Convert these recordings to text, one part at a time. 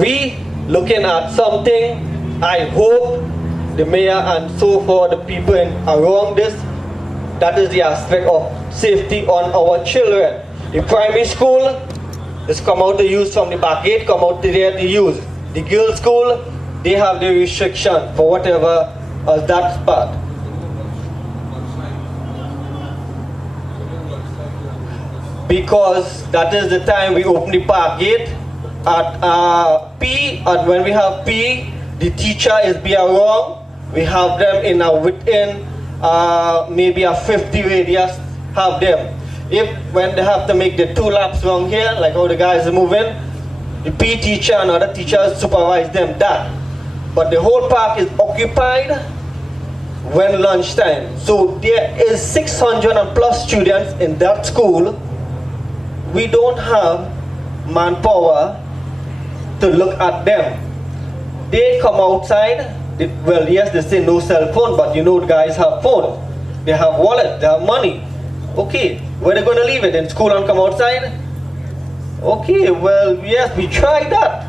we looking at something. I hope the mayor and so forth, the people around this, that is the aspect of safety on our children. The primary school is come out to use from the back gate, come out to there to use. The girls' school, they have the restriction for whatever that part. Because that is the time we open the park gate. At P, when we have P, the teacher is be around. We have them in within maybe a 50 radius, have them. If when they have to make the 2 laps around here, like how the guys are moving, the P teacher and other teachers supervise them that. But the whole park is occupied when lunchtime. So there is 600 and plus students in that school. We don't have manpower to look at them. They come outside. Well, yes, they say no cell phone, but you know the guys have phones. They have wallet, they have money. Okay, where they going to leave it? In school and come outside? Okay, well, yes, we tried that.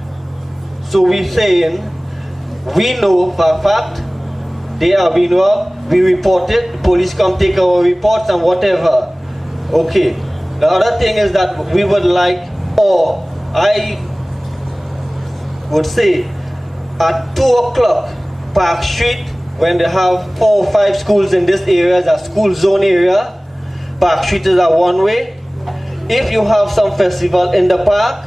So we're saying, we know for a fact, they are being robbed, we report it, the police come take our reports and whatever. Okay, the other thing is that we would like, or I would say, at 2 o'clock, Park Street, when they have 4 or 5 schools in this area, as a school zone area, Park Street is a one-way. If you have some festival in the park,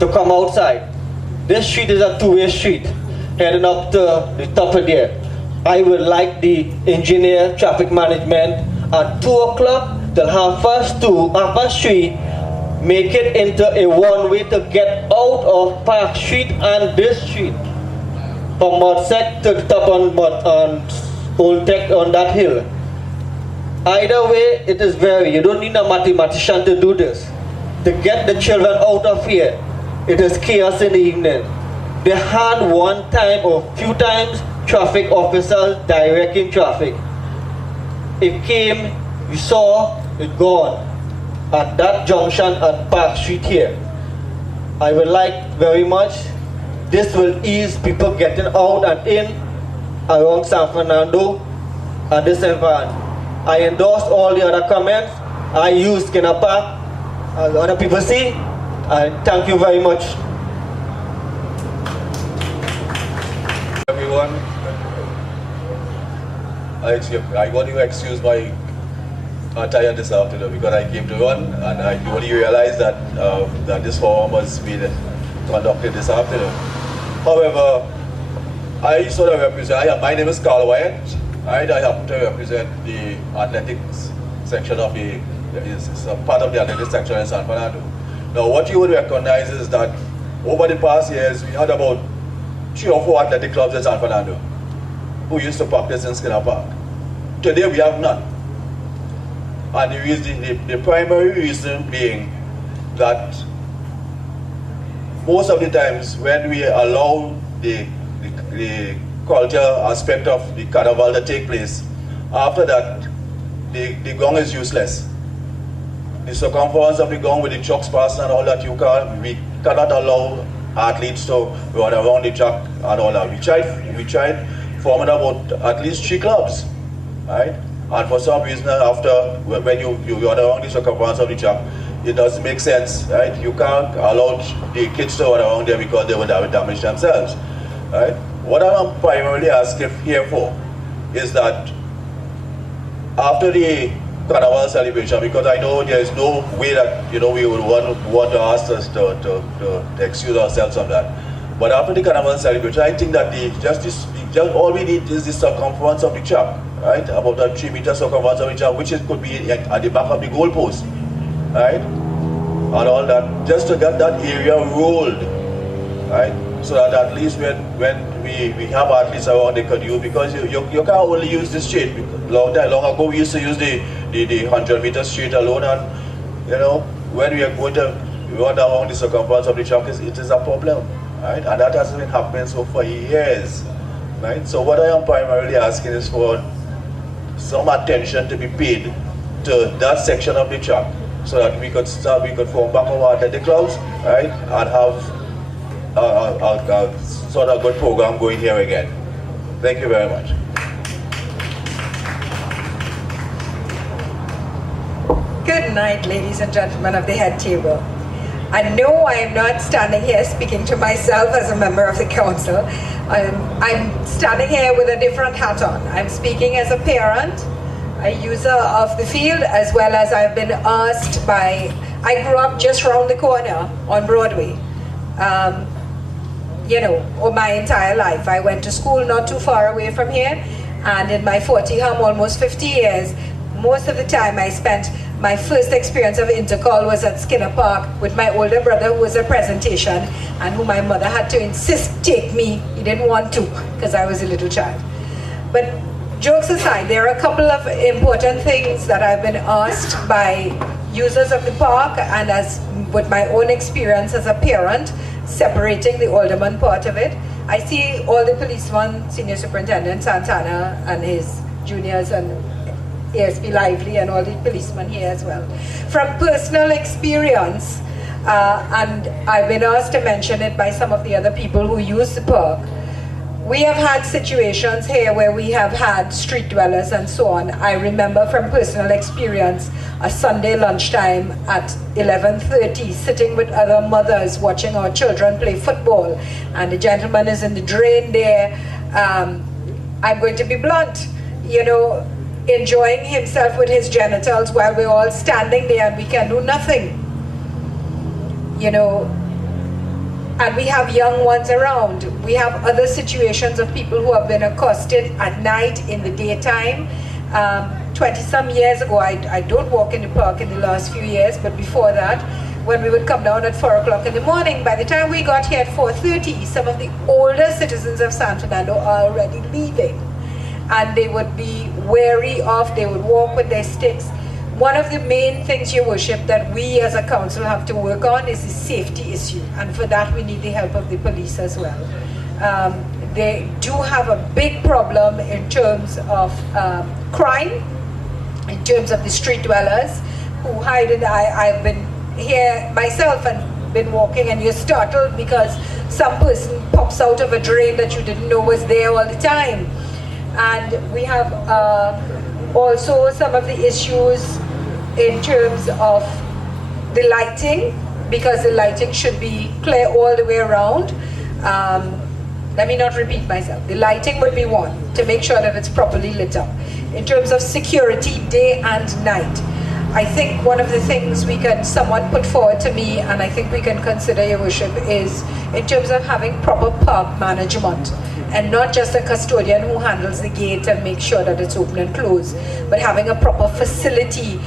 to come outside. This street is a 2-way street, heading up to the top of there. I would like the engineer, traffic management, at 2 o'clock till 3:30, make it into a one-way to get out of Park Street and this street. From Modsec to the top on Old Tech on that hill. Either way, it is you don't need a mathematician to do this. To get the children out of here, it is chaos in the evening. They had one time or few times traffic officers directing traffic. It came, you saw it gone at that junction at Park Street here. I would like very much, this will ease people getting out and in around San Fernando and this environment. I endorse all the other comments. I use Skinner Park, as other people see. And thank you very much. Everyone, I want you to excuse my attire this afternoon because I came to run and I only realized that that this forum was being conducted this afternoon. However, I sort of represent, my name is Carl Wyatt. I happen to represent the athletics section of is a part of the athletics section in San Fernando. Now what you would recognize is that over the past years we had about 3 or 4 athletic clubs in San Fernando who used to practice in Skinner Park. Today we have none. And the primary reason being that most of the times when we allow the culture aspect of the carnival to take place, after that the gong is useless. The circumference of the gong with the trucks passing and all that, we cannot allow athletes to run around the track and all that. We tried forming about at least 3 clubs, right? And for some reason after, when you run around the circumference of the track, it doesn't make sense, right? You can't allow the kids to run around there because they would damage themselves, right? What I'm primarily asking here for is that after the carnival celebration, because I know there is no way that we would want to ask us to excuse ourselves from that. But after the carnival celebration, I think that all we need is the circumference of the track, right? About a 3-meter circumference of the track, which could be at the back of the goalpost, right? And all that, just to get that area rolled, right? So that at least when we have athletes around they could use, because you can't only use this street. Long ago we used to use the 100-meter street alone, and when we are going to run around the circumference of the track, it is a problem, right? And that has been happening so for years, right? So what I am primarily asking is for some attention to be paid to that section of the track, so that we could form back our athletic clubs, right, and have sort of good program going here again. Thank you very much. Good night, ladies and gentlemen of the head table. I know I am not standing here speaking to myself as a member of the council. I'm standing here with a different hat on. I'm speaking as a parent, a user of the field, as well as I've been asked by, I grew up just around the corner on Broadway. You know, all my entire life. I went to school not too far away from here, and in my almost 50 years, most of the time I spent, my first experience of intercall was at Skinner Park with my older brother, who was a presentation and who my mother had to insist take me. He didn't want to because I was a little child. But jokes aside, there are a couple of important things that I've been asked by users of the park, and as with my own experience as a parent, separating the alderman part of it. I see all the policemen, Senior Superintendent Santana and his juniors, and ASP Lively and all the policemen here as well. From personal experience, and I've been asked to mention it by some of the other people who use the park, we have had situations here where we have had street dwellers and so on. I remember from personal experience a Sunday lunchtime at 11:30 sitting with other mothers watching our children play football, and the gentleman is in the drain there. I'm going to be blunt, you know, enjoying himself with his genitals while we're all standing there and we can do nothing, you know. And we have young ones around. We have other situations of people who have been accosted at night, in the daytime. 20-some years ago, I don't walk in the park in the last few years, but before that, when we would come down at 4 o'clock in the morning, by the time we got here at 4:30, some of the older citizens of San Fernando are already leaving. And they would be wary of, they would walk with their sticks. One of the main things, Your Worship, that we as a council have to work on is the safety issue. And for that, we need the help of the police as well. They do have a big problem in terms of crime, in terms of the street dwellers who hide in I've been here myself and been walking, and you're startled because some person pops out of a drain that you didn't know was there all the time. And we have also some of the issues in terms of the lighting, because the lighting should be clear all the way around. Let me not repeat myself. The lighting would be one, to make sure that it's properly lit up. In terms of security, day and night, I think one of the things someone put forward to me, and I think we can consider, Your Worship, is in terms of having proper park management, and not just a custodian who handles the gate and makes sure that it's open and closed, but having a proper facility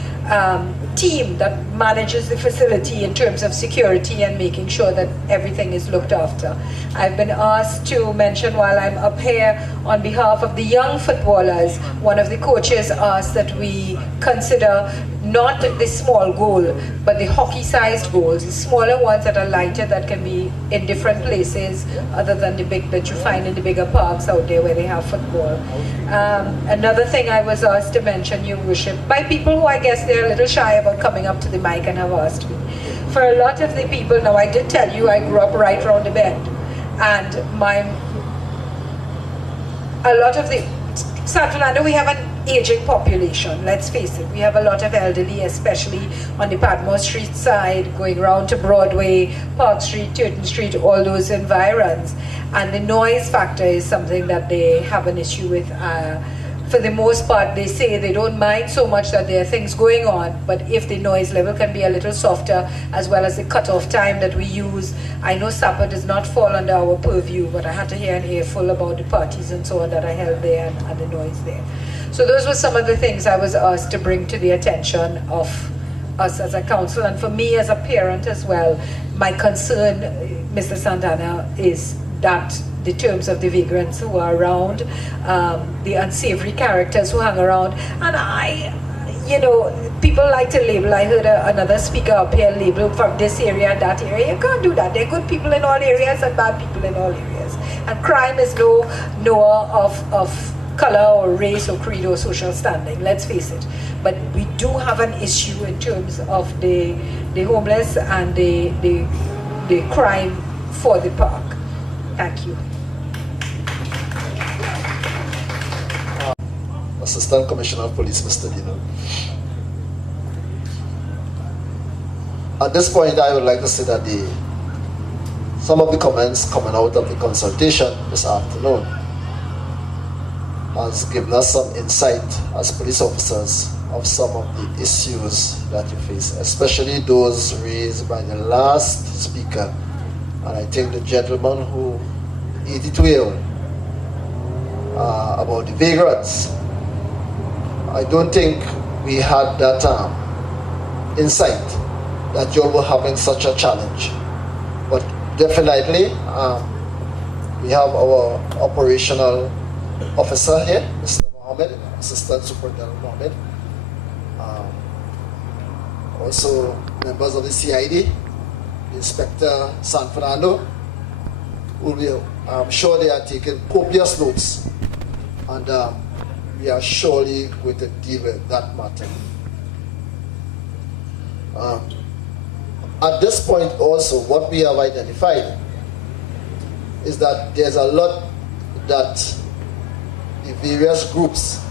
team that manages the facility in terms of security and making sure that everything is looked after. I've been asked to mention while I'm up here on behalf of the young footballers, one of the coaches asked that we consider not the small goal, but the hockey-sized goals, the smaller ones that are lighter, that can be in different places other than the big that you find in the bigger parks out there where they have football. Another thing I was asked to mention, Your Worship, by people who I guess they're a little shy about coming up to the mic and have asked me. For a lot of the people, now I did tell you I grew up right around the bend, and a lot of the San Fernando, we have an aging population, let's face it. We have a lot of elderly, especially on the Padmore Street side, going around to Broadway, Park Street, Turton Street, all those environs. And the noise factor is something that they have an issue with. For the most part, they say they don't mind so much that there are things going on, but if the noise level can be a little softer, as well as the cutoff time that we use. I know supper does not fall under our purview, but I had to hear an earful about the parties and so on that I held there and the noise there. So those were some of the things I was asked to bring to the attention of us as a council, and for me as a parent as well. My concern, Mr. Santana, is that the terms of the vagrants who are around, the unsavory characters who hang around, and you know, people like to label. I heard another speaker up here label from this area and that area. You can't do that. There are good people in all areas and bad people in all areas, and crime is no knower of color or race or creed or social standing, let's face it. But we do have an issue in terms of the homeless and the crime for the park. Thank you. Assistant Commissioner of Police, Mr. Dino. At this point, I would like to say that some of the comments coming out of the consultation this afternoon has given us some insight as police officers of some of the issues that you face, especially those raised by the last speaker, and I think the gentleman who, 82-year-old, about the vagrants. I don't think we had that insight that you all were having such a challenge. But definitely, we have our operational officer here, Mr. Mohammed, Assistant Superintendent Mohammed. Also members of the CID, Inspector San Fernando, I'm sure they are taking copious notes, and we are surely going to deal with that matter. At this point also, what we have identified is that there's a lot that the various groups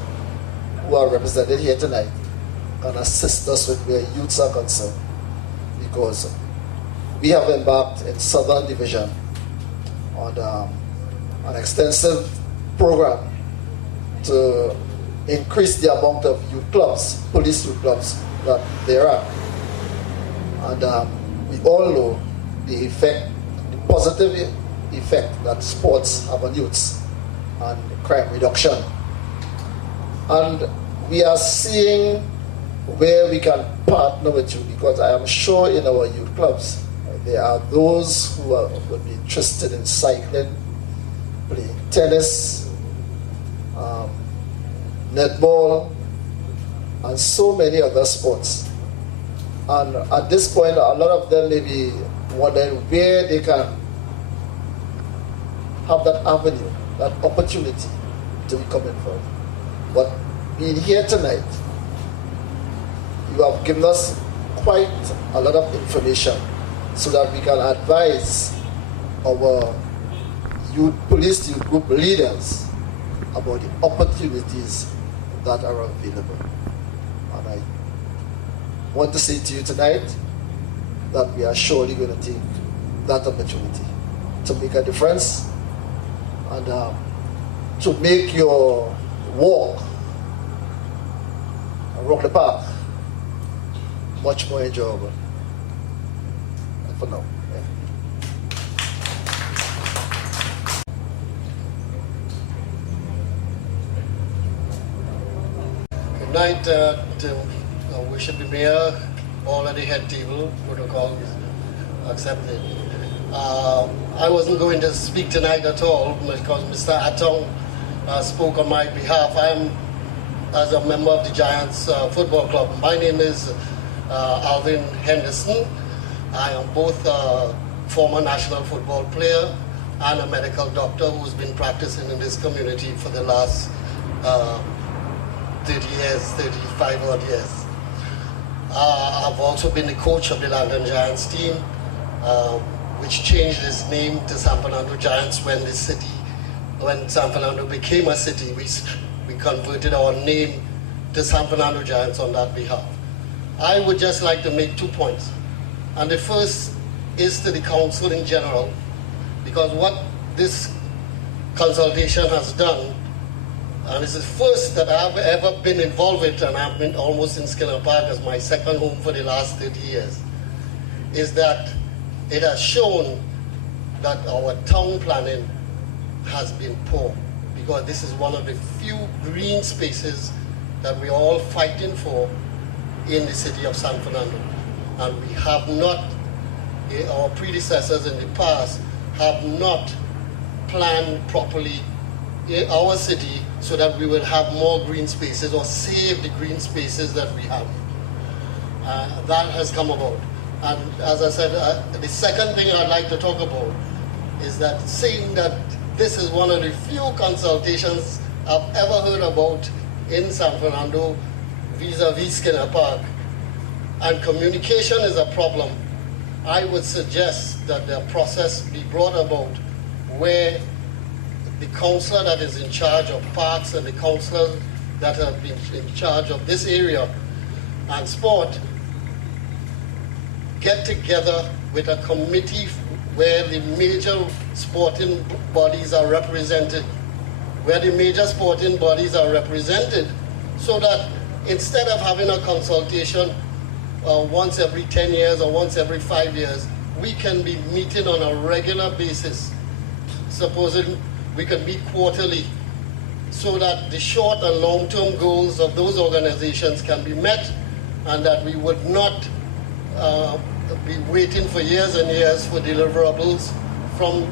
who are represented here tonight can assist us with where youths are concerned, because we have embarked in Southern Division on an extensive program to increase the amount of youth clubs, police youth clubs that there are. And we all know the effect, the positive effect that sports have on youths and crime reduction. And we are seeing where we can partner with you, because I am sure in our youth clubs there are those who would be interested in cycling, playing tennis, netball, and so many other sports. And at this point, a lot of them may be wondering where they can have that avenue, that opportunity to become involved. But being here tonight, you have given us quite a lot of information so that we can advise our police youth group leaders about the opportunities that are available. And I want to say to you tonight that we are surely going to take that opportunity to make a difference and to make your walk around the park much more enjoyable. And for now. Good night to Worship the Mayor, all at the head table, protocol accepted. I wasn't going to speak tonight at all because Mr. Atong spoke on my behalf. I am as a member of the Giants Football Club. My name is Alvin Henderson. I am both a former national football player and a medical doctor who's been practicing in this community for the last 30 years, 35 odd years. I've also been the coach of the London Giants team, which changed its name to San Fernando Giants when San Fernando became a city. We converted our name to San Fernando Giants on that behalf. I would just like to make 2 points. And the first is to the council in general, because what this consultation has done, and it's the first that I've ever been involved with, and I've been almost in Skinner Park as my second home for the last 30 years, is that it has shown that our town planning has been poor, because this is one of the few green spaces that we're all fighting for in the city of San Fernando. And we have not, our predecessors in the past have not planned properly our city so that we will have more green spaces or save the green spaces that we have. That has come about. And as I said, the second thing I'd like to talk about is that saying that this is one of the few consultations I've ever heard about in San Fernando vis-a-vis Skinner Park. And communication is a problem. I would suggest that the process be brought about where the councillor that is in charge of parks and the councillors that have been in charge of this area and sport get together with a committee where the major sporting bodies are represented, so that instead of having a consultation once every 10 years or once every 5 years, we can be meeting on a regular basis. Supposing we could meet quarterly, so that the short and long-term goals of those organizations can be met, and that we would not be waiting for years and years for deliverables from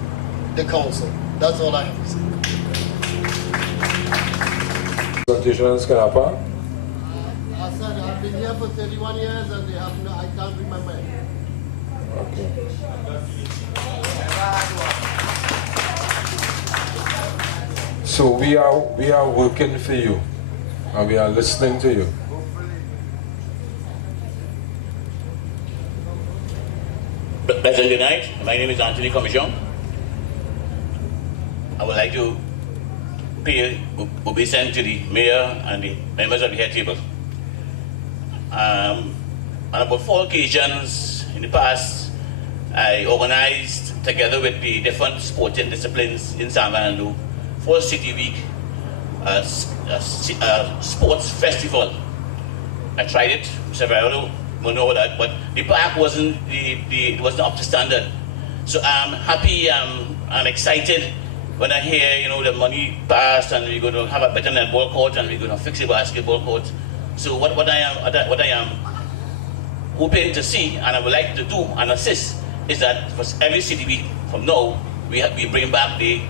the council. That's all I have to say. Consultation in Skinapa? I said I've been here for 31 years and they have I can't remember. Okay. So we are working for you and we are listening to you. Pleasant good night. My name is Anthony Commission. I would like to pay obeisance to the mayor and the members of the head table. On about 4 occasions in the past, I organized together with the different sporting disciplines in San Fernando for City Week, a sports festival. I tried it, several will know that, but the park wasn't it wasn't up to standard. So I'm happy, I'm excited when I hear the money passed and we're going to have a better netball court and we're going to fix a basketball court. So what I am hoping to see and I would like to do and assist is that for every city week from now we bring back we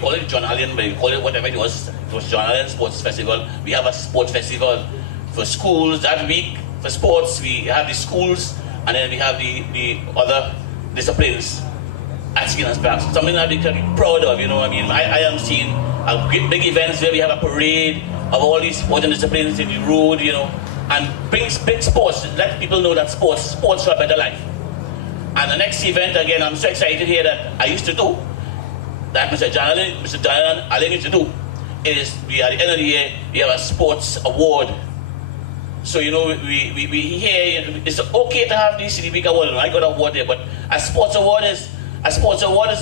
call it John Allen, but we call it whatever it was John Allen Sports Festival. We have a sports festival for schools that week. For sports, we have the schools, and then we have the other disciplines at Skinner's Park. Something that we can be proud of, I am seeing big events where we have a parade of all these sporting disciplines in the road, and brings big sports. Let people know that sports for a better life. And the next event, again, I'm so excited here that I used to do, that Mr. Allen used to do, is we at the end of the year, we have a sports award. So, we hear it's okay to have the City Week award. I got an award there, but a sports award is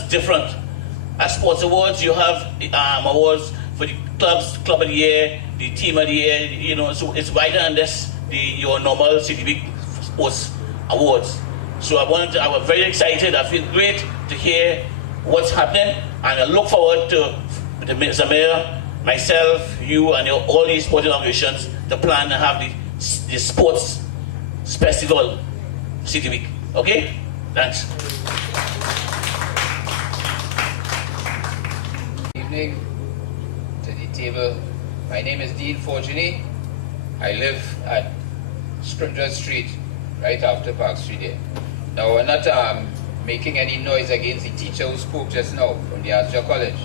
different. As sports awards, you have awards for the club of the year, the team of the year, so it's wider than this, your normal City Week sports awards. So I was very excited. I feel great to hear what's happening, and I look forward to Mr. Mayor, myself, you, and all these sporting organizations to plan to have the sports festival City Week. Okay? Thanks. Good evening to the table. My name is Dean Fortuny. I live at Sprinter Street, right after Park Street here. Now, we're not making any noise against the teacher who spoke just now from the Archer College.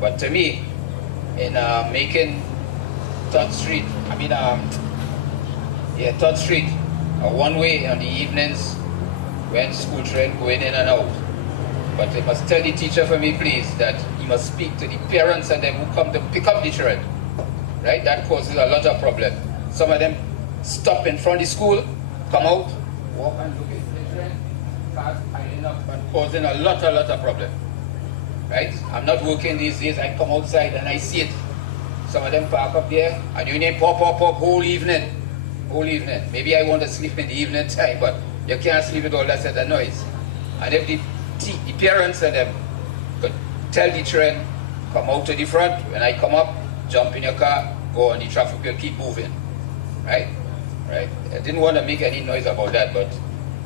But to me, in making Third Street, Third Street, a one-way on the evenings when school children going in and out. But I must tell the teacher for me, please, that he must speak to the parents and them who come to pick up the children. Right? That causes a lot of problem. Some of them stop in front of the school, come out, walk and look at the children, cars piling up and causing a lot of problem. Right? I'm not working these days. I come outside and I see it. Some of them park up there and you name pop whole evening. Maybe I want to sleep in the evening time, but you can't sleep with all that set of noise. And if the parents and them could tell the children, come out to the front, when I come up, jump in your car, go on the traffic, will keep moving. Right? I didn't want to make any noise about that, but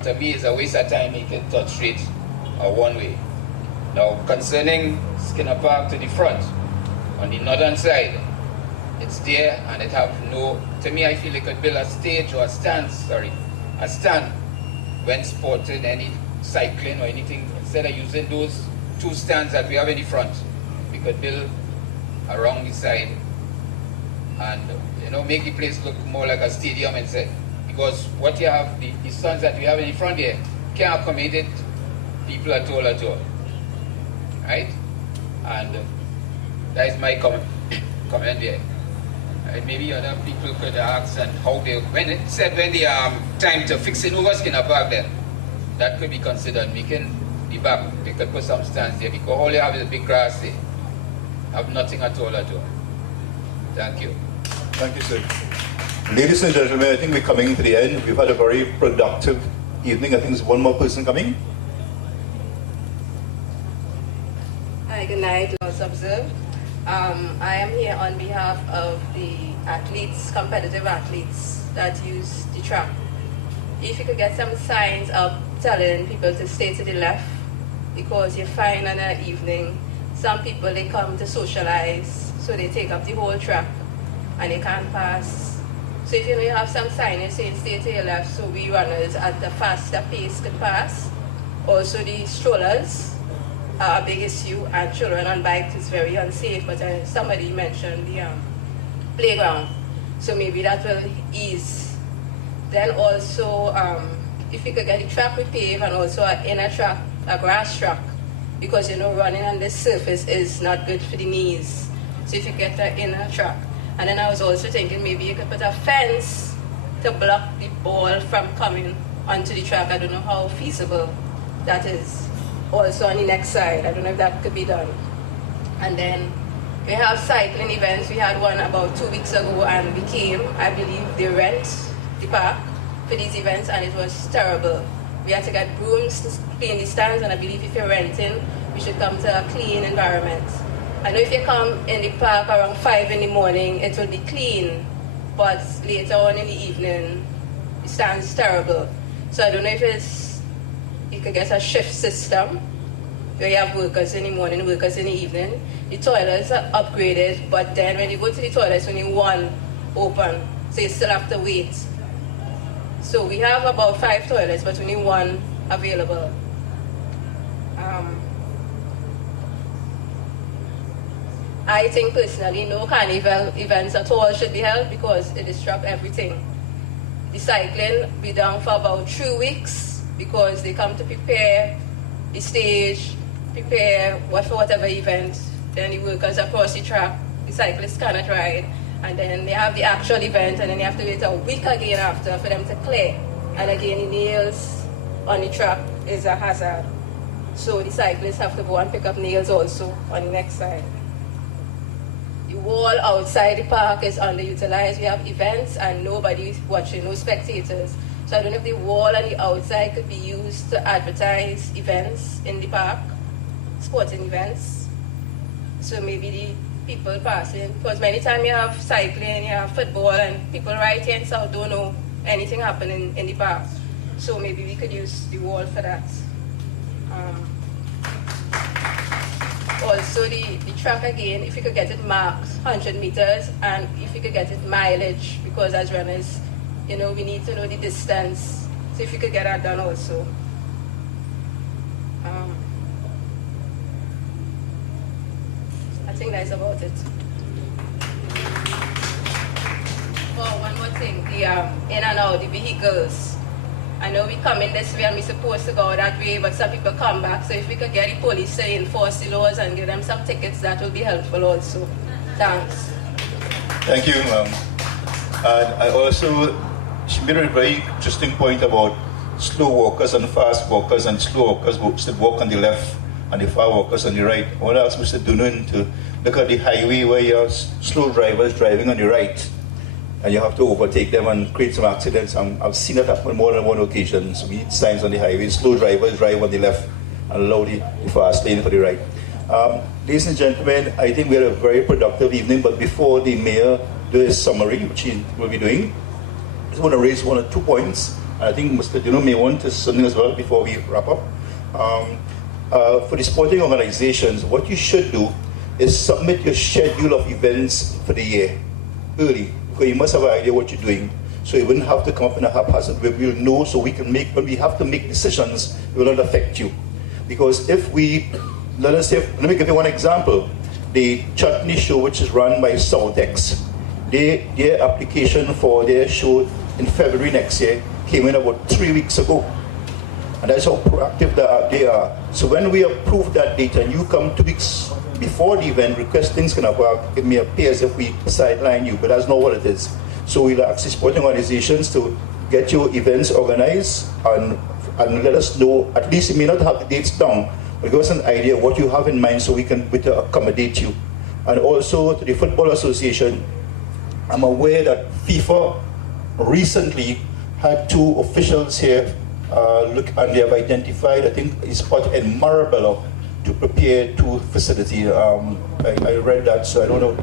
to me it's a waste of time making Third Street a one-way. Now, concerning Skinner Park to the front, on the northern side, it's there and it have no, to me I feel they could build a stage or a stand when sporting any cycling or anything, instead of using those 2 stands that we have in the front, we could build around the side and make the place look more like a stadium instead. Because what you have, the stands that we have in the front here, can't accommodate people at all. Right? And that is my comment there. And maybe other people could ask and how they, when the time to fixing over Skinner Park then, that could be considered making the back. They could put some stands there because all they have is a big grass there. Have nothing at all. Thank you. Thank you, sir. Ladies and gentlemen, I think we're coming to the end. We've had a very productive evening. I think there's one more person coming. Hi, good night, Laws Observed. I am here on behalf of the athletes, competitive athletes that use the track. If you could get some signs up telling people to stay to the left, because you find in the evening, some people, they come to socialize, so they take up the whole track and they can't pass. So if you know you have some signage saying stay to your left, so we runners at the faster pace can pass. Also the strollers are a big issue, and children on bikes is very unsafe, but somebody mentioned the playground, so maybe that will ease. Then also, if you could get the track repaved and also an inner track, a grass track, because you know running on this surface is not good for the knees. So if you get the inner track. And then I was also thinking maybe you could put a fence to block the ball from coming onto the track. I don't know how feasible that is. Also on the next side, I don't know if that could be done. And then we have cycling events. We had one about 2 weeks ago, and we came, I believe they rent the park for these events, and it was terrible. We had to get brooms to clean the stands, and I believe if you're renting, we should come to a clean environment. I know if you come in the park around 5 in the morning, it will be clean, but later on in the evening, the stands is terrible. So I don't know if you could get a shift system where you have workers in the morning, workers in the evening. The toilets are upgraded, but then when you go to the toilets, only one open, so you still have to wait. So we have about 5 toilets, but only one available. I think personally no carnival events at all should be held because it disrupts everything. The cycling be down for about 3 weeks because they come to prepare the stage, prepare for whatever event. Then the workers across the track, the cyclists cannot ride, and then they have the actual event, and then they have to wait a week again after for them to clear. And again, the nails on the track is a hazard. So the cyclists have to go and pick up nails also on the next side. The wall outside the park is underutilized. We have events and nobody's watching, no spectators. So I don't know if the wall on the outside could be used to advertise events in the park, sporting events. So maybe the people passing, because many times you have cycling, you have football, and people right here in South don't know anything happening in the park. So maybe we could use the wall for that. Also the track again, if you could get it marked 100 meters, and if you could get it mileage, because as runners, you know, we need to know the distance. So if you could get that done also. I think that's about it. Oh, one more thing, the in and out, the vehicles. I know we come in this way and we're supposed to go that way, but some people come back. So if we could get the police to enforce the laws and give them some tickets, that will be helpful also. Thanks. Thank you. And I also, she made a very interesting point about slow walkers and fast walkers, and slow walkers should walk on the left and the fast walkers on the right. I want to ask Mr. Dunan to look at the highway where you have slow drivers driving on the right, and you have to overtake them and create some accidents. I've seen it happen more than one occasion. So we need signs on the highway. Slow drivers drive on the left and allow the fast lane for the right. Ladies and gentlemen, I think we had a very productive evening, but before the mayor does his summary, which he will be doing, I just want to raise 1 or 2 points. I think Mr. Dino may want to say something as well before we wrap up. For the sporting organizations, what you should do is submit your schedule of events for the year early, because you must have an idea what you're doing. So you wouldn't have to come up in a haphazard way. We'll know, so we can make, when we have to make decisions, it will not affect you. Because if we, let me give you one example. The Chutney show, which is run by Southex, their application for their show in February next year came in about 3 weeks ago. And that's how proactive they are. So when we approve that date and you come 2 weeks before the event requesting skin up park, it may appear as if we sideline you, but that's not what it is. So we'll ask the sporting organizations to get your events organized and let us know, at least you may not have the dates down, but give us an idea of what you have in mind so we can better accommodate you. And also to the Football Association, I'm aware that FIFA recently had 2 officials here look, and they have identified, I think, a spot in Marabella to prepare 2 facility. I read that, so I don't know.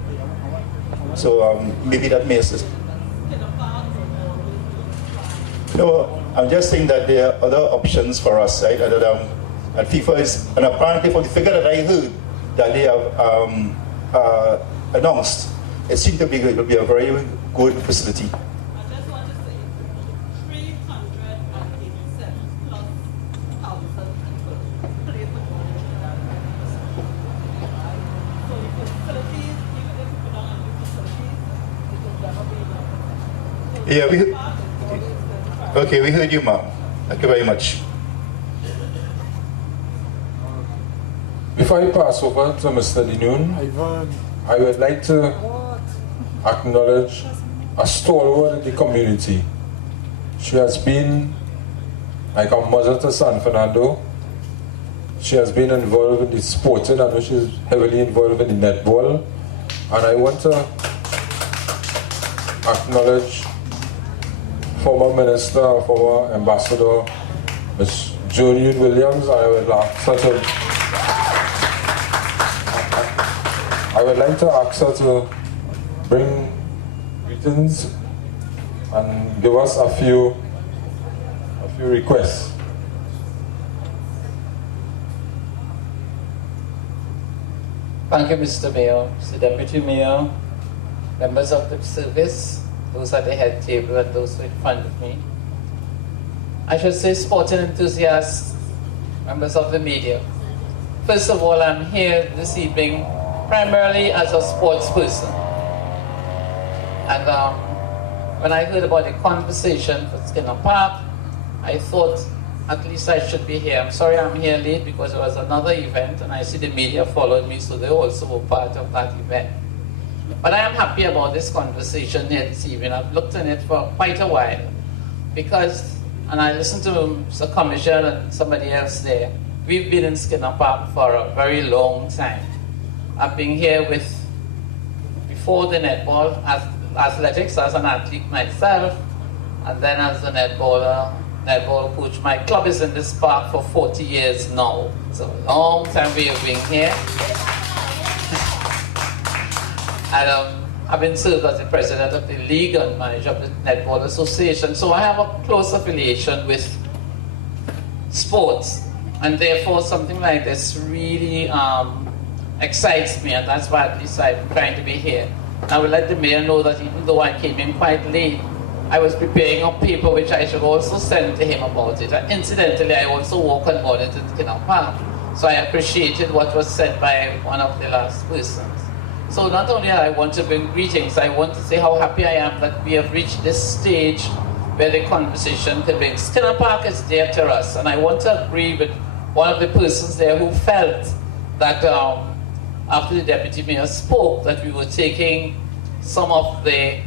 So maybe that may assist. No, I'm just saying that there are other options for us, right? And FIFA is, and apparently from the figure that I heard that they have announced, it seems to be it will be a very good facility. I just want to say 387 plus 1,000 people play football in Trinidad. So the facilities, even if you put on new facilities, it will never be enough. So Yeah, okay, we heard you, ma'am. Thank you very much. Before I pass over to Mr. Dinoon, I would like to acknowledge a stalwart in the community. She has been like a mother to San Fernando. She has been involved in the sporting, I know she's heavily involved in the netball. And I want to acknowledge former Minister, former Ambassador, Ms. June Williams. I would like to ask her to bring greetings and give us a few requests. Thank you, Mr. Mayor, Mr. Deputy Mayor, members of the service, those at the head table and those in front of me. I should say sporting enthusiasts, members of the media. First of all, I'm here this evening primarily as a sports person. And when I heard about the conversation for Skinner Park, I thought at least I should be here. I'm sorry I'm here late because it was another event and I see the media followed me, so they also were part of that event. But I am happy about this conversation here this evening. I've looked at it for quite a while because, and I listened to Mr. Commissioner and somebody else there, we've been in Skinner Park for a very long time. I've been here before the netball, athletics as an athlete myself, and then as a netball coach. My club is in this park for 40 years now. It's a long time we have been here. And I've been served as the president of the league and manager of the Netball Association. So I have a close affiliation with sports. And therefore something like this really excites me, and that's why at least I'm trying to be here. I would let the mayor know that even though I came in quite late, I was preparing a paper which I should also send to him about it. And incidentally, I also work on Mornington Skinner Park. So I appreciated what was said by one of the last persons. So not only I want to bring greetings, I want to say how happy I am that we have reached this stage where the conversation can bring. Skinner Park is dear to us, and I want to agree with one of the persons there who felt that after the deputy mayor spoke that we were taking some of the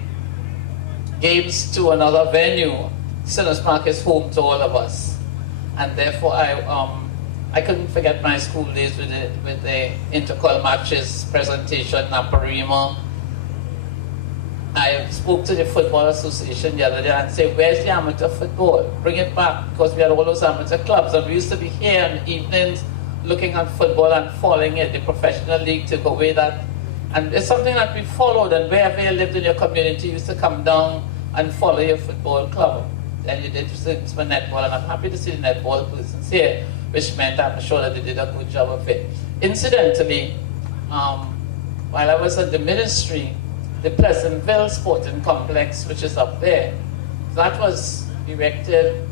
games to another venue. Sinners Park is home to all of us, and therefore I couldn't forget my school days with the intercol matches, presentation, Naparima. I spoke to the Football Association the other day and said, where's the amateur football? Bring it back, because we had all those amateur clubs, and we used to be here in the evenings looking at football and following it. The professional league took away that. And it's something that we followed, and wherever you lived in your community, you used to come down and follow your football club. Then you did things for netball, and I'm happy to see the netball persons here, which meant I'm sure that they did a good job of it. Incidentally, while I was at the ministry, the Pleasantville Sporting Complex, which is up there, that was erected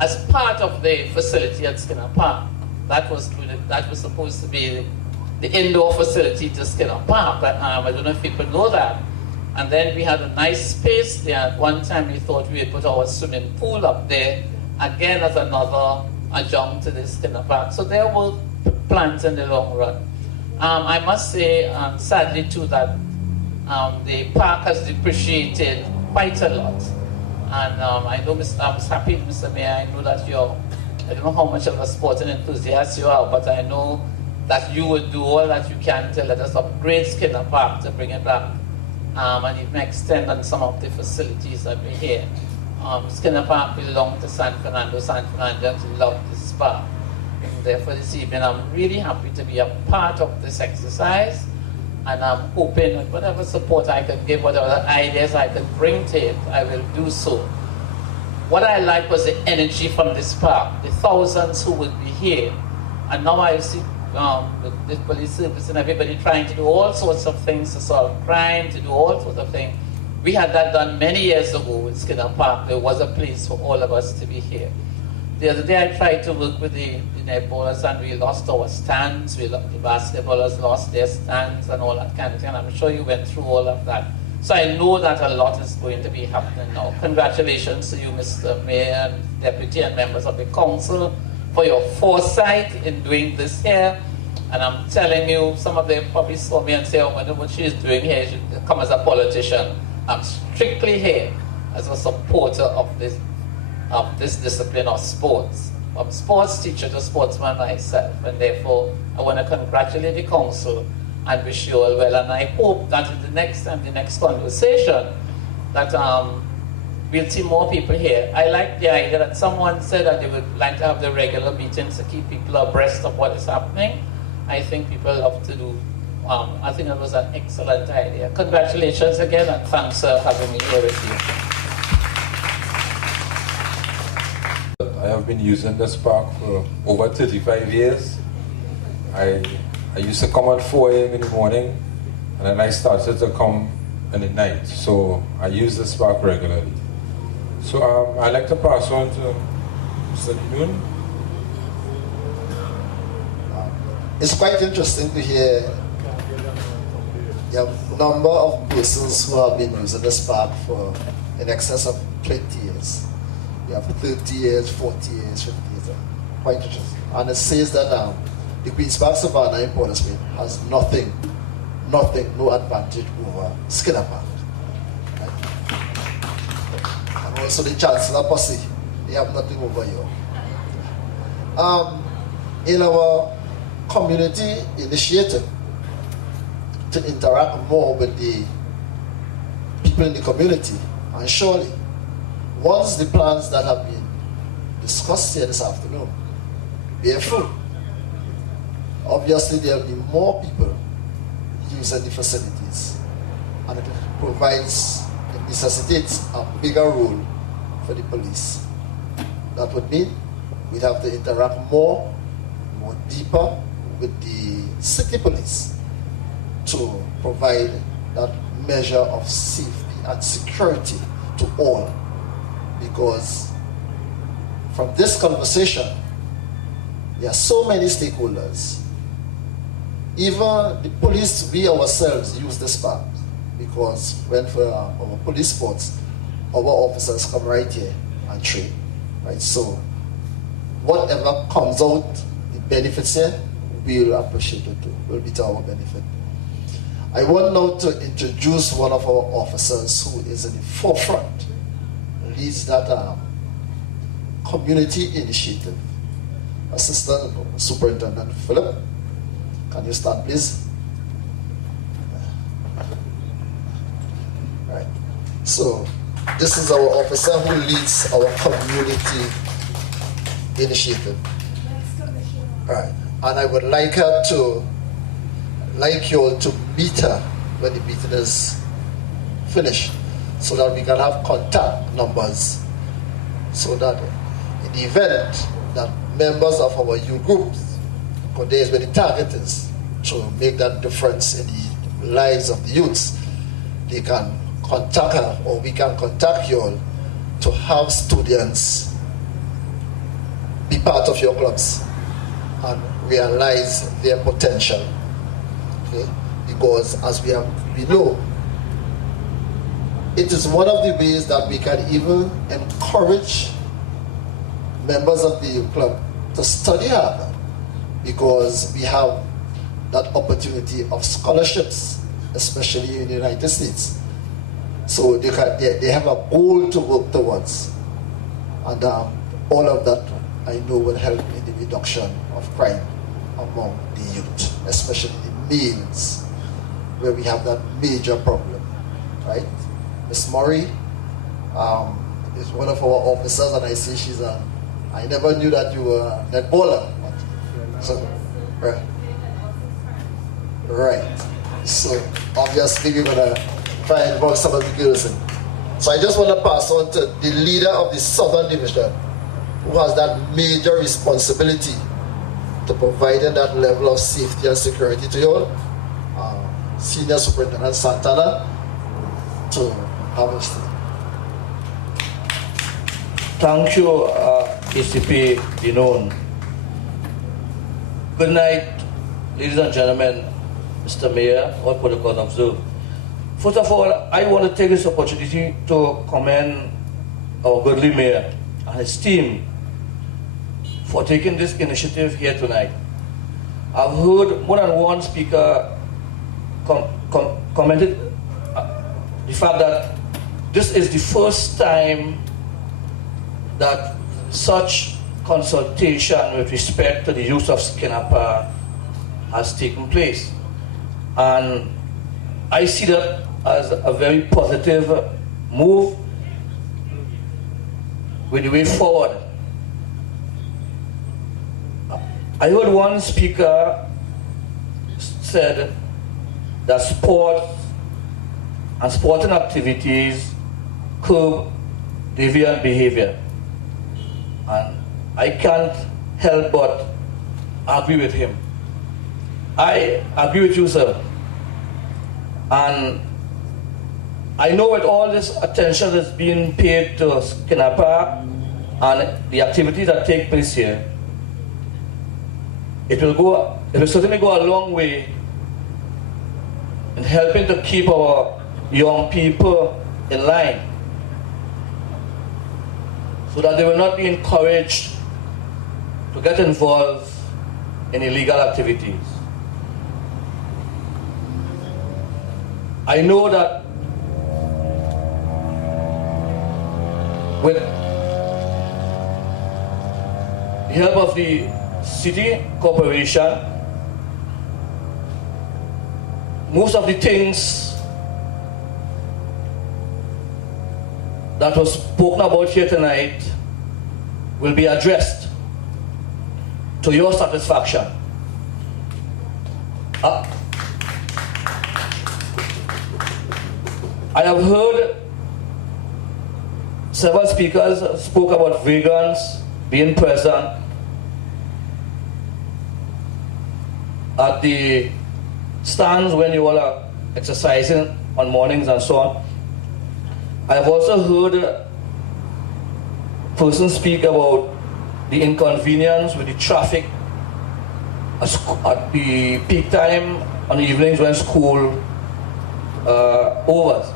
as part of the facility at Skinner Park. That was supposed to be the indoor facility to Skinner Park. I don't know if people know that. And then we had a nice space there. At one time we thought we would put our swimming pool up there, again as another adjunct to this Skinner Park. So there will plans in the long run. I must say, sadly too, that the park has depreciated quite a lot. And I know I was happy, Mr. Mayor, I know that I don't know how much of a sporting enthusiast you are, but I know that you will do all that you can to let us upgrade Skinner Park to bring it back and even extend on some of the facilities that we here. Skinner Park belongs to San Fernando. San Fernandans love this park. And therefore this evening I'm really happy to be a part of this exercise, and I'm hoping that whatever support I can give, whatever ideas I can bring to it, I will do so. What I like was the energy from this park, the thousands who would be here. And now I see the police service and everybody trying to do all sorts of things to solve crime, to do all sorts of things. We had that done many years ago with Skinner Park. There was a place for all of us to be here. The other day I tried to work with the netballers and we lost our stands. The basketballers lost their stands and all that kind of thing. And I'm sure you went through all of that. So I know that a lot is going to be happening now. Congratulations to you, Mr. Mayor, and Deputy and members of the Council for your foresight in doing this here. And I'm telling you, some of them probably saw me and say, oh, I wonder what she's doing here. She should come as a politician. I'm strictly here as a supporter of this discipline of sports. From sports teacher to sportsman myself, and therefore I want to congratulate the council and wish you all well. And I hope that in the next conversation, that we'll see more people here. I like the idea that someone said that they would like to have the regular meetings to keep people abreast of what is happening. I think people love to do. I think that was an excellent idea. Congratulations again, and thanks for having me here with you. I have been using this park for over 35 years. I used to come at 4 a.m. in the morning, and then I started to come in the night. So I use this park regularly. So I'd like to pass on to Mr. Noon. It's quite interesting to hear the number of persons who have been using this park for in excess of 20 years. You have 30 years, 40 years, 50 years. Quite interesting. And it says that the Queen's Park Savannah in Port of Spain has no advantage over Skinner Park. Right? And also the Chancellor Posse, they have nothing over you. In our community initiative to interact more with the people in the community, and surely once the plans that have been discussed here this afternoon bear fruit, obviously there will be more people using the facilities, and it necessitates a bigger role for the police. That would mean we'd have to interact more deeper with the city police to provide that measure of safety and security to all. Because from this conversation, there are so many stakeholders. Even the police, we ourselves use this park, because when for our police sports, our officers come right here and train. Right? So whatever comes out, the benefits here, we'll appreciate it too. Will be to our benefit. I want now to introduce one of our officers who is in the forefront, leads that community initiative. Assistant Superintendent Philip, can you stand please? Right. So this is our officer who leads our community initiative. Right. And I would like you all to meet her when the meeting is finished, so that we can have contact numbers, so that in the event that members of our youth groups, because there is where the target is, to make that difference in the lives of the youths, they can contact her, or we can contact you all to have students be part of your clubs and realize their potential. Okay? Because as we know, it is one of the ways that we can even encourage members of the youth club to study hard, because we have that opportunity of scholarships, especially in the United States. So they have a goal to work towards. And all of that, I know, will help in the reduction of crime among the youth, especially the males, where we have that major problem, right? Miss Murray is one of our officers, and I see I never knew that you were a netballer. So, right. Right. So, obviously, we're going to try and involve some of the girls in. So, I just want to pass on to the leader of the Southern Division, who has that major responsibility to providing that level of safety and security to you all, Senior Superintendent Santana, to have us. Thank you, ACP Dinon. Good night, ladies and gentlemen, Mr. Mayor, all protocol observed. First of all, I want to take this opportunity to commend our godly mayor and his team for taking this initiative here tonight. I've heard more than one speaker commented the fact that this is the first time that such consultation with respect to the use of Skinapa has taken place. And I see that as a very positive move with the way forward. I heard one speaker said that sport and sporting activities curb deviant behavior. And I can't help but agree with him. I agree with you, sir. And I know with all this attention that's being paid to Skinapa and the activities that take place here, it will certainly go a long way in helping to keep our young people in line, so that they will not be encouraged to get involved in illegal activities. I know that with the help of the city corporation, most of the things that was spoken about here tonight will be addressed to your satisfaction. I have heard several speakers spoke about vegans being present at the stands when you all are exercising on mornings and so on. I have also heard persons speak about the inconvenience with the traffic at the peak time on the evenings when school overs.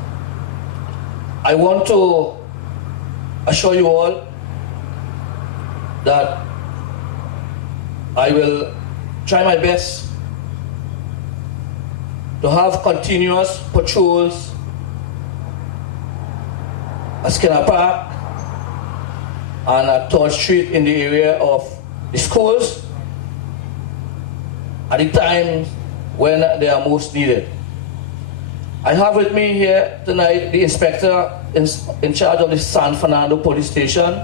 I want to assure you all that I will try my best to have continuous patrols at Skinner Park and at Todd Street in the area of the schools at the times when they are most needed. I have with me here tonight the inspector in charge of the San Fernando police station.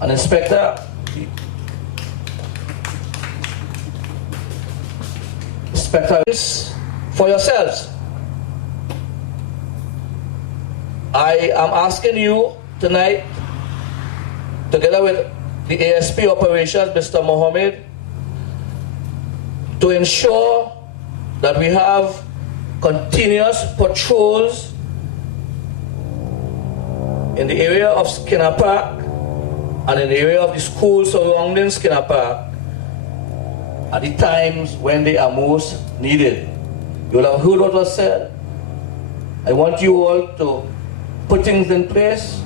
An inspector, for yourselves. I am asking you tonight, together with the ASP operations, Mr. Mohammed, to ensure that we have continuous patrols in the area of Skinner Park and in the area of the schools surrounding Skinner Park at the times when they are most needed. You will have heard what was said. I want you all to put things in place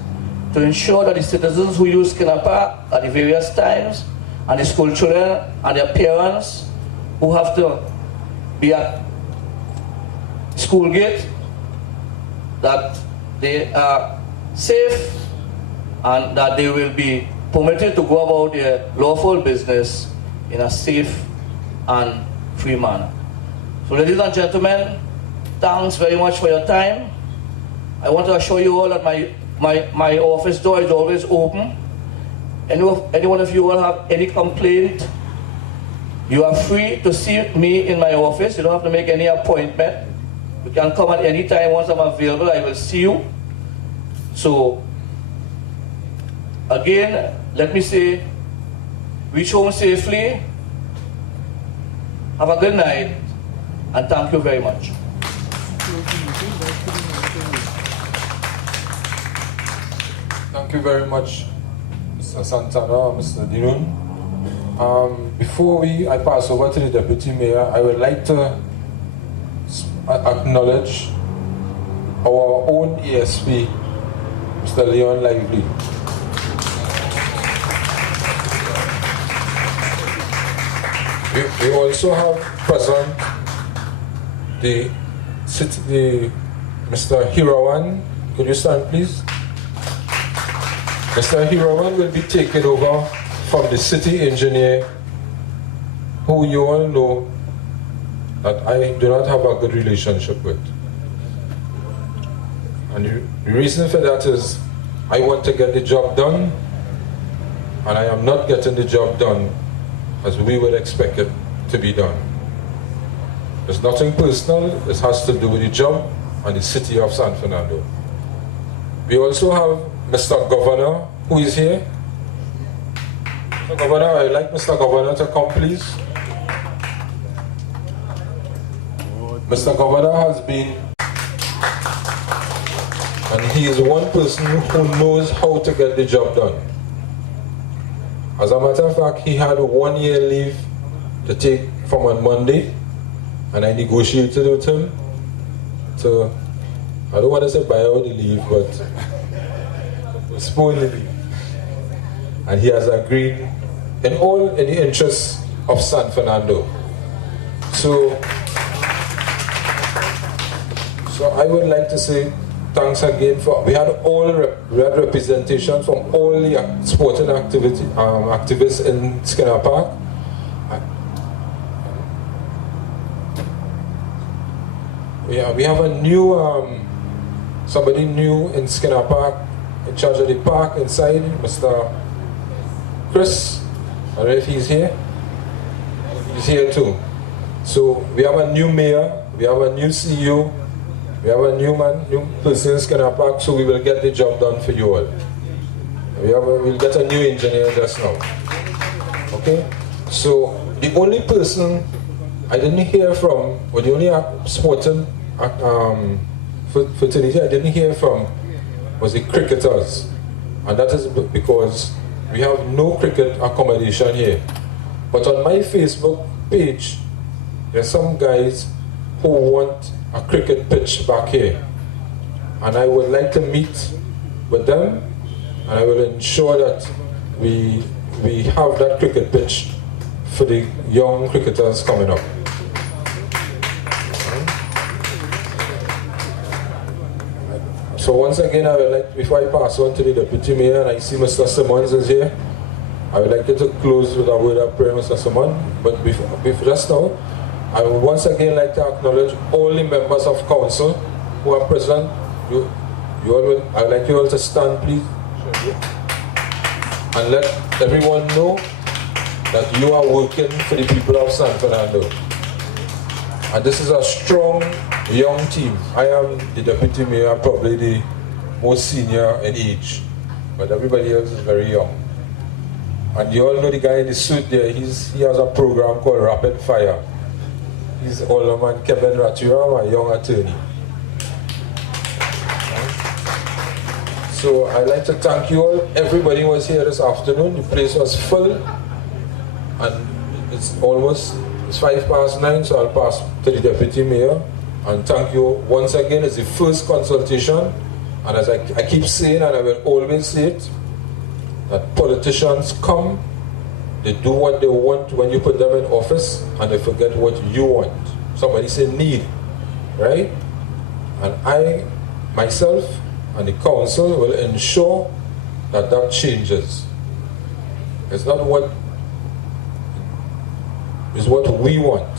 to ensure that the citizens who use Skinner Park at the various times, and the school children and their parents who have to be at school gate, that they are safe and that they will be permitted to go about their lawful business in a safe and free manner. So ladies and gentlemen, thanks very much for your time. I want to assure you all that my office door is always open. Any one of you will have any complaint, you are free to see me in my office. You don't have to make any appointment. You can come at any time. Once I'm available, I will see you. So, again, let me say, reach home safely, have a good night, and thank you very much. Thank you very much, Mr. Santana, Mr. Dinun. Before I pass over to the Deputy Mayor, I would like to acknowledge our own ESP, Mr. Leon Lively. We also have present the Mr. Hirawan. Could you stand, please? Mr. Hirawan will be taking over from the city engineer, who you all know that I do not have a good relationship with. And the reason for that is I want to get the job done, and I am not getting the job done as we would expect it to be done. It's nothing personal, it has to do with the job and the city of San Fernando. We also have Mr. Governor, who is here. Mr. Governor, I'd like Mr. Governor to come, please. Mr. Governor has been, and he is one person who knows how to get the job done. As a matter of fact, he had 1 year leave to take from on Monday, and I negotiated with him to, I don't want to say buy out the leave, but postpone the leave. And he has agreed in the interests of San Fernando. So I would like to say thanks again we had representation from all the sporting activists in Skinner Park. We have a new somebody new in Skinner Park in charge of the park inside, Mr. Chris. I don't know if he's here. He's here too. So we have a new mayor, we have a new CEO, we have a new person in Skinner Park, so we will get the job done for you all. We'll get a new engineer just now. Okay? So the only person I didn't hear from, or the only sporting fraternity I didn't hear from was the cricketers. And that is because we have no cricket accommodation here. But on my Facebook page, there's some guys who want a cricket pitch back here. And I would like to meet with them, and I will ensure that we have that cricket pitch for the young cricketers coming up. So once again, I would like, before I pass on to the Deputy Mayor, and I see Mr. Simmons is here, I would like you to close with a word of prayer, Mr. Simmons. But before just now, I would once again like to acknowledge all the members of council who are present. I would like you all to stand, please, and let everyone know that you are working for the people of San Fernando. And this is a strong, young team. I am the Deputy Mayor, probably the most senior in age, but everybody else is very young. And you all know the guy in the suit there, he has a program called Rapid Fire. He's Alderman Kevin Ratura, my young attorney. So I'd like to thank you all. Everybody was here this afternoon. The place was full, and it's 9:05, so I'll pass to the Deputy Mayor. And thank you once again. It's the first consultation, And as I keep saying, and I will always say it, that politicians come, they do what they want when you put them in office, and they forget what you want. Somebody say need, right? And I, myself, and the council will ensure that that changes. It's not what is what we want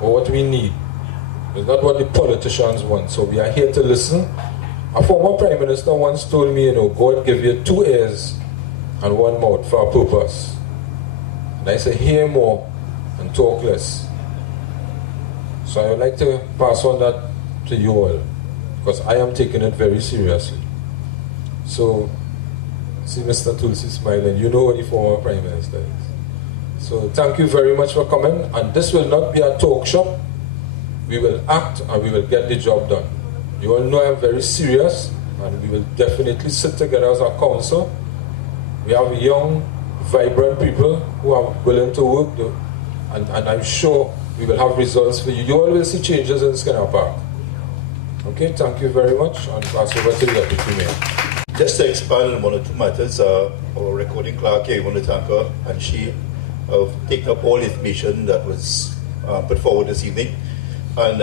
or what we need. It's not what the politicians want. So we are here to listen. A former Prime Minister once told me, God gave you 2 ears and 1 mouth for a purpose. And I say, hear more and talk less. So I would like to pass on that to you all, because I am taking it very seriously. So, see Mr. Tulsi smiling, you know what the former Prime Minister is. So thank you very much for coming, and this will not be a talk shop. We will act and we will get the job done. You all know I'm very serious, and we will definitely sit together as a council. We have young, vibrant people who are willing to work, and I'm sure we will have results for you. You all will see changes in Skinner Park. Okay, thank you very much, and pass over to the Deputy Mayor. Just to expand on 1 or 2 matters, our recording clerk here, I want to thank her, and she taken up all the information that was put forward this evening. And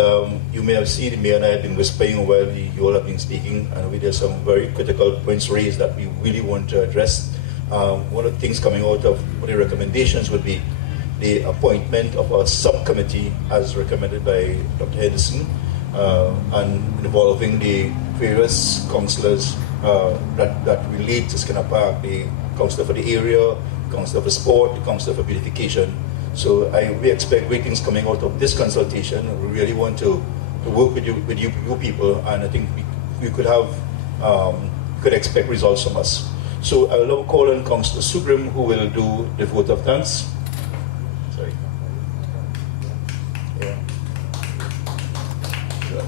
you may have seen the Mayor and I have been whispering while you all have been speaking, and we there's some very critical points raised that we really want to address. One of the things coming out of the recommendations would be the appointment of a subcommittee as recommended by Dr. Henderson, and involving the various councillors that relate to Skinner Park, the councillor for the area, the councillor for sport, the councillor for beautification. So we expect great things coming out of this consultation. We really want to work with you people, and I think we could have could expect results from us. So I will now call on Councillor Subrim, who will do the vote of thanks. Sorry. Yeah. Sure.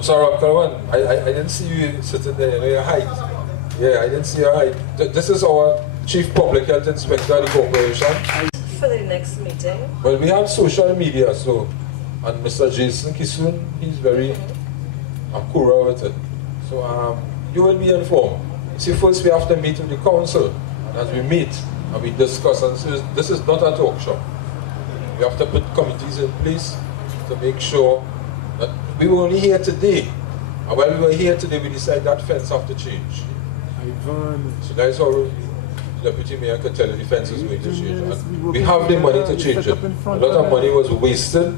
Sorry, I didn't see you sitting there, your height. Yeah, I didn't see your height. This is our Chief Public Health Inspector of the Corporation. For the next meeting? Well, we have social media, so, and Mr. Jason Kisun, he's very akura with it. So you will be informed. See, first we have to meet with the council, and as we meet, and we discuss, and so this is not a talk shop. We have to put committees in place to make sure that we were only here today, and while we were here today, we decided that fence have to change. So that's how the Deputy Mayor could tell you the fence is going to change. And we have the money to change it. A lot of money was wasted.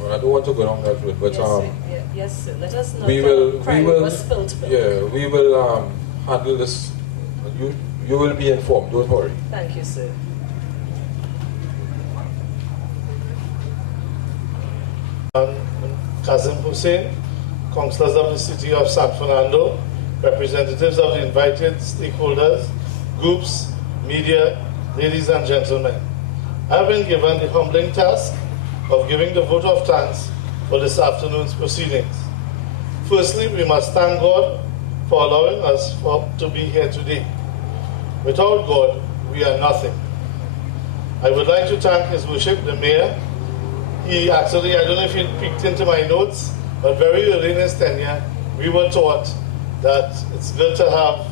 Well, I don't want to go down that road, but yes, sir. Let us know. We will Yeah, we will handle this. You will be informed. Don't worry. Thank you, sir. Kazim Hosein, councillors of the City of San Fernando, representatives of the invited stakeholders, groups, media, ladies and gentlemen. I have been given the humbling task of giving the vote of thanks for this afternoon's proceedings. Firstly, we must thank God for allowing us to be here today. Without God, we are nothing. I would like to thank His Worship, the Mayor. He actually, I don't know if he peeked into my notes, but very early in his tenure, we were taught that it's good to have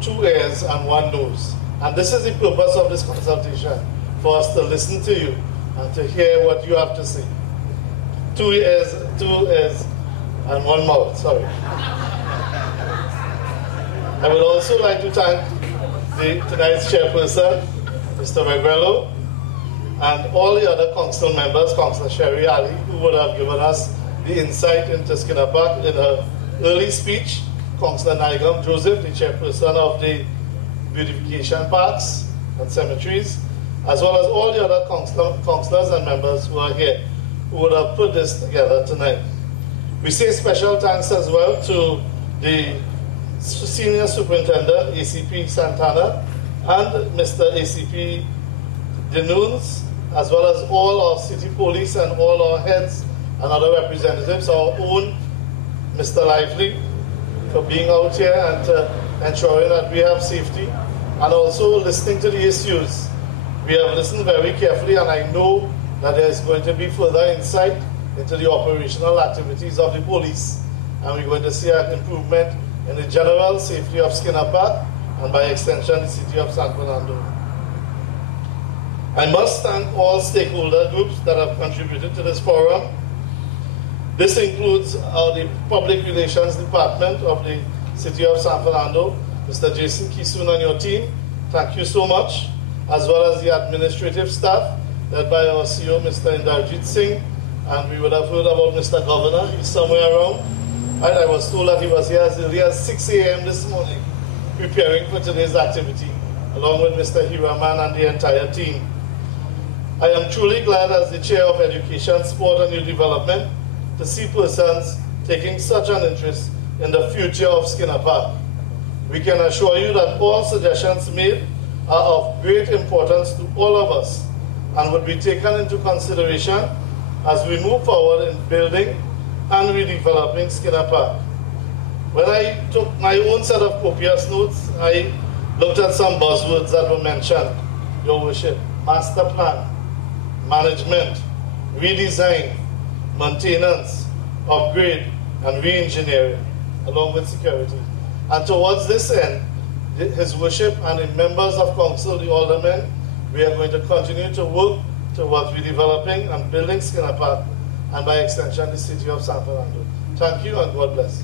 2 ears and 1 nose. And this is the purpose of this consultation, for us to listen to you and to hear what you have to say. 2 ears and 1 mouth, sorry. I would also like to thank tonight's chairperson, Mr. Megrello, and all the other council members, Councillor Sherry Ali, who would have given us the insight into Skinner Park in her early speech, Councillor Nigam Joseph, the chairperson of the beautification parks and cemeteries, as well as all the other councillors and members who are here, who would have put this together tonight. We say special thanks as well to the Senior Superintendent, ACP Santana, and Mr. ACP Denoons, as well as all our city police and all our heads and other representatives, our own Mr. Lively, for being out here and ensuring that we have safety, and also listening to the issues. We have listened very carefully, and I know that there is going to be further insight into the operational activities of the police, and we're going to see an improvement in the general safety of Skinner Park, and by extension the City of San Fernando. I must thank all stakeholder groups that have contributed to this forum. This includes the Public Relations Department of the City of San Fernando, Mr. Jason Kisun and your team. Thank you so much, as well as the administrative staff led by our CEO, Mr. Indarjit Singh, and we would have heard about Mr. Governor. He's somewhere around. And I was told that he was here as early as 6 a.m. this morning, preparing for today's activity, along with Mr. Hiraman and the entire team. I am truly glad, as the Chair of Education, Sport and Youth Development, to see persons taking such an interest in the future of Skinner Park. We can assure you that all suggestions made are of great importance to all of us and will be taken into consideration as we move forward in building and redeveloping Skinner Park. When I took my own set of copious notes, I looked at some buzzwords that were mentioned. Your Worship: master plan, management, redesign, maintenance, upgrade, and re-engineering, along with security. And towards this end, His Worship and the members of Council, the Aldermen, we are going to continue to work towards redeveloping and building Skinner Park, and by extension, the City of San Fernando. Thank you, and God bless.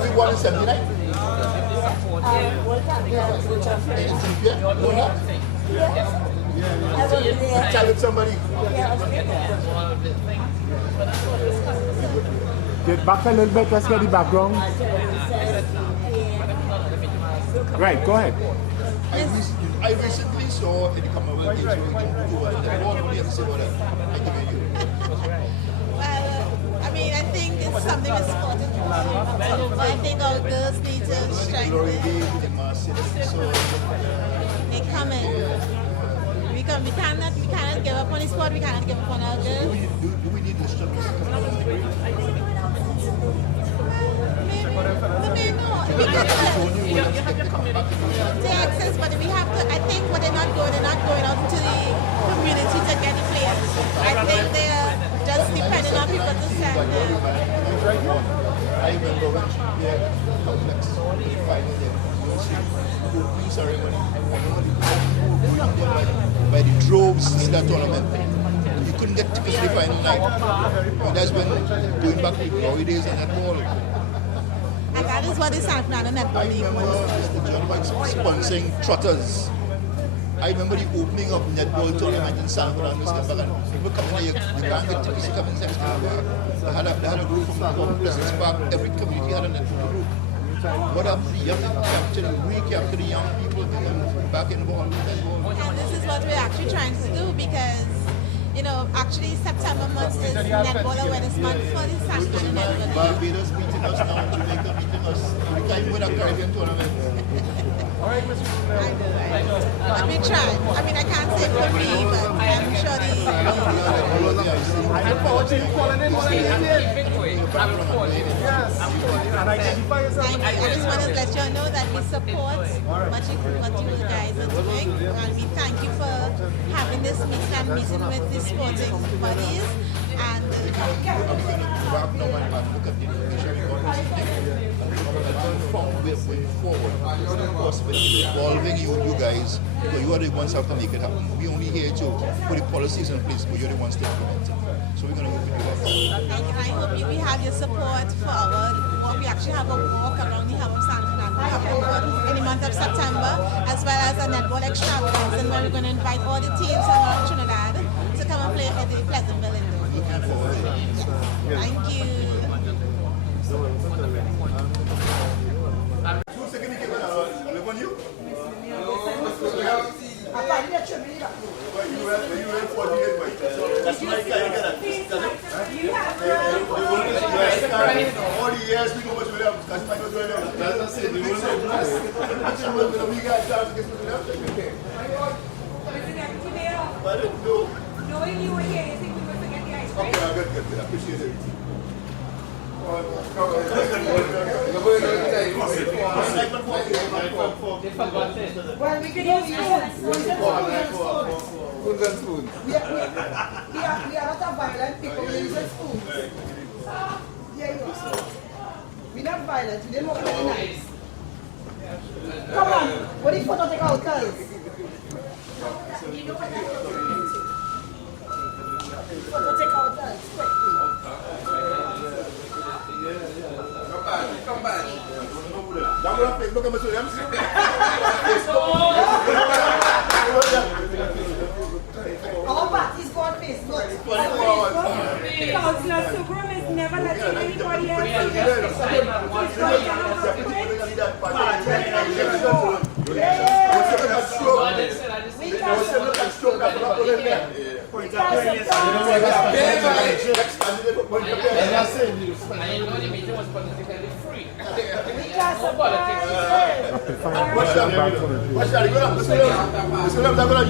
We won in 79. Tell it somebody. Get back a little bit, let's get the background. Right, go ahead. I recently saw in the Commonwealth Games where we jumped over the ball. What do you have to say about that? I give it you. Well, I mean, I think it's something that's important. I think our girls need to strengthen. They come in. We cannot give up on the sport. We cannot give up on our girls. Do we need to strengthen? Maybe no. They access, but we have to. I think what they're not going out to the community to get the players. I think they're just depending on people to send them. I remember when we had complex final there. Opening ceremony. Going there by the droves to see that tournament. You couldn't get tickets to the final night. And that's when going back to the glory days and that ball. And that is what the San Fernando Netball League was. The gentleman sponsoring trotters. I remember the opening of netball tournament in San Fernando. People coming there, you can't get tickets to come inside. They had a group from Pleasant Park. Every community had a netball group. What up to the young capture, recapture the young people, get them back involved. And this is what we're actually trying to do because, you know, actually September month is Netball Awareness Month for the San Fernando Netball. Barbados beating us now, Jamaica beating us. We can't win a Caribbean tournament. I know. But we try. I mean, I can't say for me, but I'm sure I look forward to you calling in one of these days. I just want to let you all know that we support what you guys are doing, and we thank you for having this meeting and meeting with the sporting bodies. And involving you guys, because you are the ones who have to make it happen. We only here to put the policies in place, but you're the ones to implement it. So we're going to work with you guys. and I hope we have your support for our walk. We actually have a walk around the Hub of San Fernando in the month of September, as well as a netball extravaganza, where we're going to invite all the teams around Trinidad to come and play at the Pleasantville Indoor. Looking forward to it. Thank you. Knowing you were here, you think we would forget the ice cream? Okay, good. I appreciate it. Well, we could use spoons. We are not a violent people, we use a spoon. There you are. We're not violent, we didn't want to be nice. Come on, what if you want to take out girls? Photo take out girls, quick. Come back. Look at Mr. Our parties go on Facebook. Councillor Subram is never letting anybody else see this.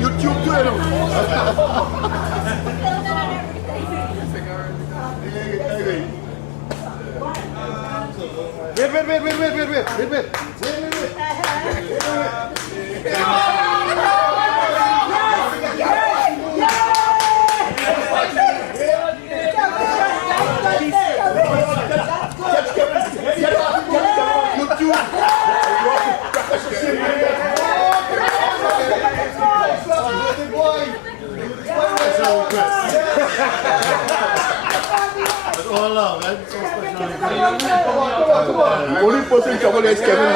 YouTube too, only person in trouble is Kevin.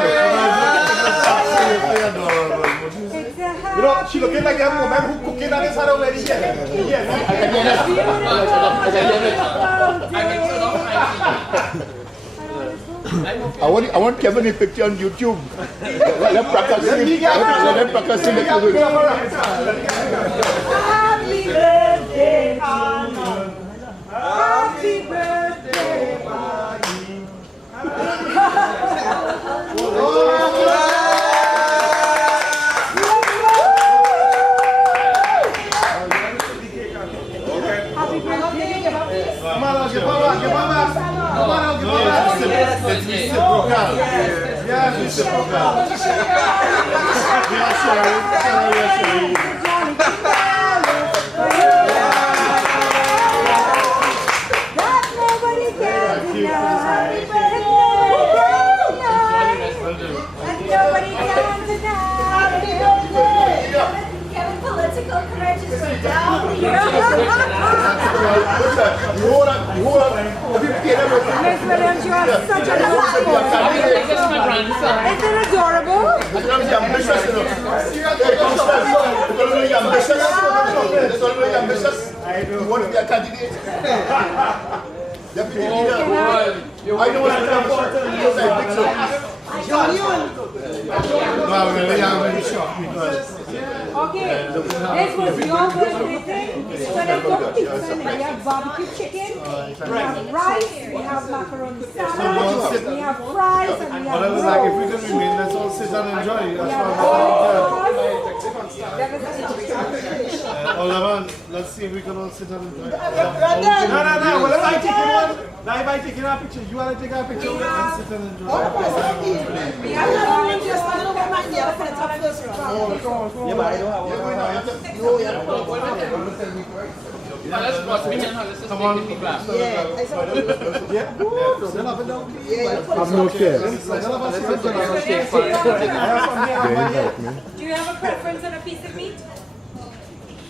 You know, she looking like a woman who cooking on his head already. I want Kevin in picture on YouTube. Let him practice. Let him practice in the Happy birthday, Arnold. Happy birthday, Maggie. Political courage is down here. Miss Williams, you are such a platform. Isn't it adorable? You want to be a candidate? Deputy leader. I know what I'm talking about. No, really, I'm very shocked because. Okay, this was your birthday thing. So let's go to pizza. We have barbecue chicken, we have rice, we have macaroni salad, we have fries, and we have But I was like, if we can remain, let's all sit and enjoy. That's Alderman, let's see if we can all sit and enjoy. No. Well, if I take one, now if I take a picture, you want to take a picture and sit and enjoy. We have just a little bit right here for the top first round. Yeah, but I don't have Come on. I've no care. Do you have a preference on a piece of meat?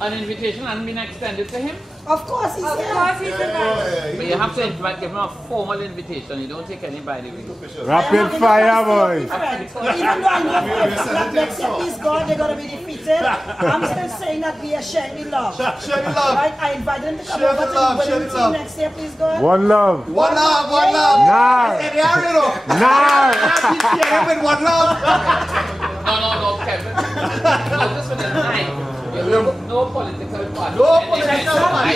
An invitation hasn't been extended to him? Of course he's here. Of course he's invited. But you have to give him a formal invitation. You don't take anybody with you. Rapid fire, boys. Even though I know that next year he's gone, they're going to be defeated. I'm still saying that we are sharing the love. Share the love. Right? I invited him to come Share over the love, to share the the love. next year, please God. One love. One love, one love. Now. Hey, they are, you know. Now. With one love. No, Kevin. No, this one is mine. No political party. No political party.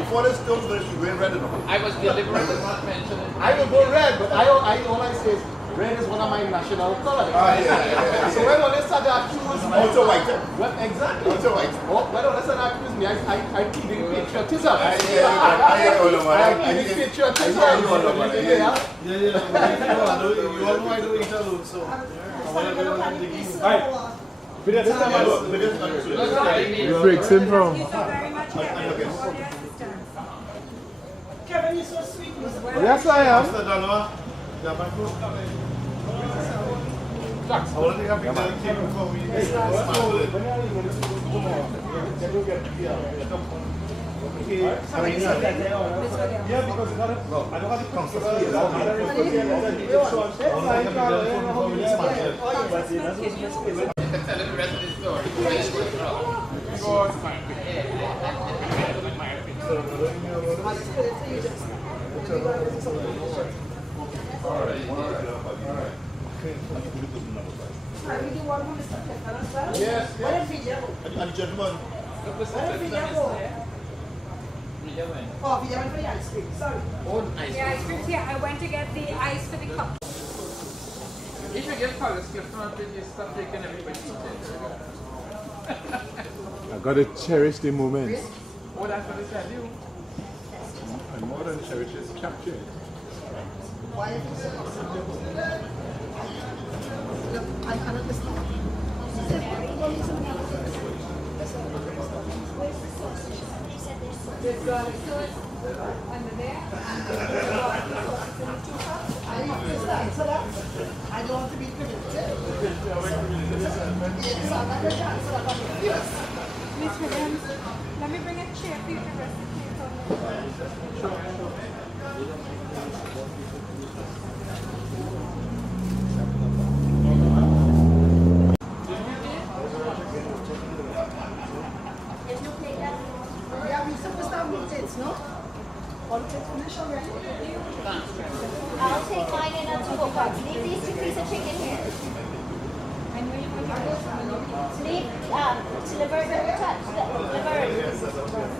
Before this comes, we should wear red enough. I was deliberate in not mentioning. I will go red, but all I say is red is one of my national colors. So when they start to accuse me, Also white. Well, exactly. Also white. When they start to accuse me, I'm pleading patriotism. I I'm pleading patriotism. Yeah. You all know I don't eat alone, so I want to go and dig in. You break syndrome. Thank you so very much, Kevin, for all your assistance. Kevin, you're so sweet. Yes, I am. Mr. Danoa, yeah, my food. I want to take a picture of the cake before we Yeah, because I don't have the Consultation. Yes. And gentlemen. Oh, we went for the ice cream. Sorry. The ice cream's here. I went to get the ice for the cup. If you get Hollis, Clifton, you stop taking everybody to I gotta cherish the moment. Oh, that's what I tell you. And more than cherish is capture it. Look, I cannot listen. There's garlic sauce under there. I don't want to be Miss Williams, let me bring a chair for you to rest the Yeah, we supposed to have meetings, no? All plates finished already? I'll take mine in a two box. Leave these 2 pieces of chicken here. Leave, deliver, touch, deliver.